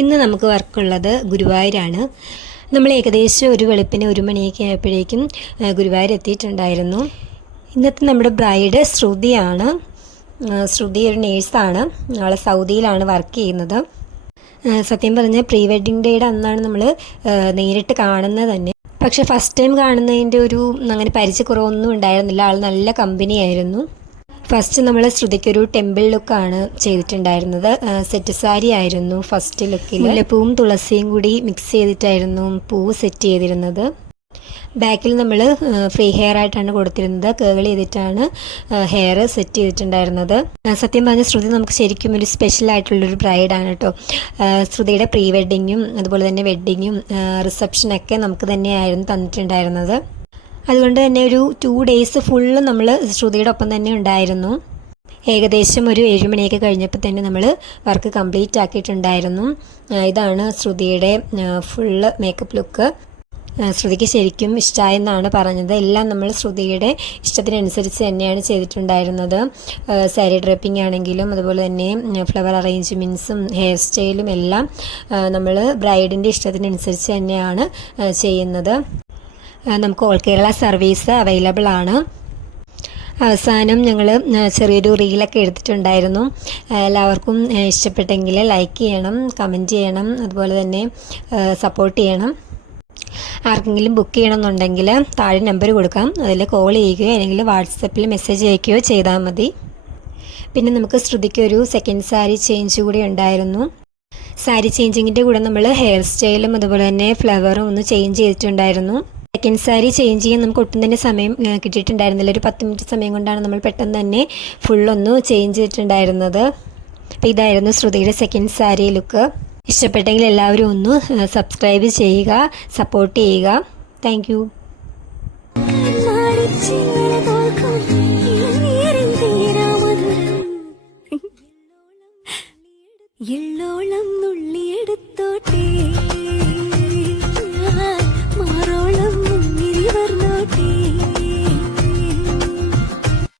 ഇന്ന് നമുക്ക് വർക്കുള്ളത് ഗുരുവായൂരാണ്. നമ്മൾ ഏകദേശം ഒരു വെളുപ്പിന് 1 മണിയൊക്കെ ആയപ്പോഴേക്കും ഗുരുവായൂർ എത്തിയിട്ടുണ്ടായിരുന്നു. ഇന്നത്തെ നമ്മുടെ ബ്രൈഡ് ശ്രുതിയാണ്. ശ്രുതി ഒരു നേഴ്സാണ്. ആൾ സൗദിയിലാണ് വർക്ക് ചെയ്യുന്നത്. സത്യം പറഞ്ഞാൽ പ്രീ വെഡ്ഡിങ് ഡേയുടെ അന്നാണ് നമ്മൾ നേരിട്ട് കാണുന്നത് തന്നെ. പക്ഷേ ഫസ്റ്റ് ടൈം കാണുന്നതിൻ്റെ ഒരു അങ്ങനെ പരിചയക്കുറവൊന്നും ഉണ്ടായിരുന്നില്ല. ആൾ നല്ല കമ്പനിയായിരുന്നു. ഫസ്റ്റ് നമ്മൾ ശ്രുതിക്കൊരു ടെമ്പിൾ ലുക്കാണ് ചെയ്തിട്ടുണ്ടായിരുന്നത്. സെറ്റ് സാരി ആയിരുന്നു ഫസ്റ്റ് ലുക്കിൽ. മുല്ലപ്പൂവും തുളസിയും കൂടി മിക്സ് ചെയ്തിട്ടായിരുന്നു പൂവ് സെറ്റ് ചെയ്തിരുന്നത്. ബാക്കിൽ നമ്മൾ ഫ്രീ ഹെയർ ആയിട്ടാണ് കൊടുത്തിരുന്നത്. കേൾ ചെയ്തിട്ടാണ് ഹെയർ സെറ്റ് ചെയ്തിട്ടുണ്ടായിരുന്നത്. സത്യം പറഞ്ഞ ശ്രുതി നമുക്ക് ശരിക്കും ഒരു സ്പെഷ്യൽ ആയിട്ടുള്ളൊരു ബ്രൈഡാണ് കേട്ടോ. ശ്രുതിയുടെ പ്രീ വെഡ്ഡിങ്ങും അതുപോലെ തന്നെ വെഡ്ഡിങ്ങും റിസപ്ഷനൊക്കെ നമുക്ക് തന്നെയായിരുന്നു തന്നിട്ടുണ്ടായിരുന്നത്. അതുകൊണ്ട് തന്നെ ഒരു 2 days ഫുള്ള് നമ്മൾ ശ്രുതിയുടെ ഒപ്പം തന്നെ ഉണ്ടായിരുന്നു. ഏകദേശം ഒരു 7 മണിയൊക്കെ കഴിഞ്ഞപ്പോൾ തന്നെ നമ്മൾ വർക്ക് കംപ്ലീറ്റ് ആക്കിയിട്ടുണ്ടായിരുന്നു. ഇതാണ് ശ്രുതിയുടെ ഫുള്ള് മേക്കപ്പ് ലുക്ക്. ശ്രുതിക്ക് ശരിക്കും ഇഷ്ടമായെന്നാണ് പറഞ്ഞത്. എല്ലാം നമ്മൾ ശ്രുതിയുടെ ഇഷ്ടത്തിനനുസരിച്ച് തന്നെയാണ് ചെയ്തിട്ടുണ്ടായിരുന്നത്. സാരി ഡ്രപ്പിംഗ് ആണെങ്കിലും അതുപോലെ തന്നെ ഫ്ലവർ അറേഞ്ച്മെൻറ്റ്സും ഹെയർ സ്റ്റൈലും എല്ലാം നമ്മൾ ബ്രൈഡിൻ്റെ ഇഷ്ടത്തിനനുസരിച്ച് തന്നെയാണ് ചെയ്യുന്നത്. നമുക്ക് ഓൾ കേരള സർവീസ് അവൈലബിൾ ആണ്. അവസാനം ഞങ്ങൾ ചെറിയൊരു റീലൊക്കെ എടുത്തിട്ടുണ്ടായിരുന്നു. എല്ലാവർക്കും ഇഷ്ടപ്പെട്ടെങ്കിൽ ലൈക്ക് ചെയ്യണം, കമൻറ്റ് ചെയ്യണം, അതുപോലെ തന്നെ സപ്പോർട്ട് ചെയ്യണം. ആർക്കെങ്കിലും ബുക്ക് ചെയ്യണമെന്നുണ്ടെങ്കിൽ താഴെ നമ്പർ കൊടുക്കാം. അതിൽ കോൾ ചെയ്യുകയോ അല്ലെങ്കിൽ വാട്സപ്പിൽ മെസ്സേജ് അയക്കുകയോ ചെയ്താൽ മതി. പിന്നെ നമുക്ക് ശ്രുതിക്കൊരു സെക്കൻഡ് സാരി ചേഞ്ച് കൂടി ഉണ്ടായിരുന്നു. സാരി ചേഞ്ചിങ്ങിൻ്റെ കൂടെ നമ്മൾ ഹെയർ സ്റ്റൈലും അതുപോലെ തന്നെ ഫ്ലവറും ഒന്ന് ചേഞ്ച് ചെയ്തിട്ടുണ്ടായിരുന്നു. സെക്കൻഡ് സാരി ചേഞ്ച് ചെയ്യാൻ നമുക്ക് ഒട്ടും തന്നെ സമയം കിട്ടിയിട്ടുണ്ടായിരുന്നില്ല. ഒരു 10 മിനിറ്റ് സമയം കൊണ്ടാണ് നമ്മൾ പെട്ടെന്ന് തന്നെ ഫുള്ളൊന്ന് ചേഞ്ച് ചെയ്തിട്ടുണ്ടായിരുന്നത്. അപ്പോൾ ഇതായിരുന്നു ശ്രുതിയുടെ സെക്കൻഡ് സാരി ലുക്ക്. ഇഷ്ടപ്പെട്ടെങ്കിൽ എല്ലാവരും ഒന്ന് സബ്സ്ക്രൈബ് ചെയ്യുക, സപ്പോർട്ട് ചെയ്യുക. Thank you. എള്ളോളം നുള്ളിയെടുത്തോട്ടെ.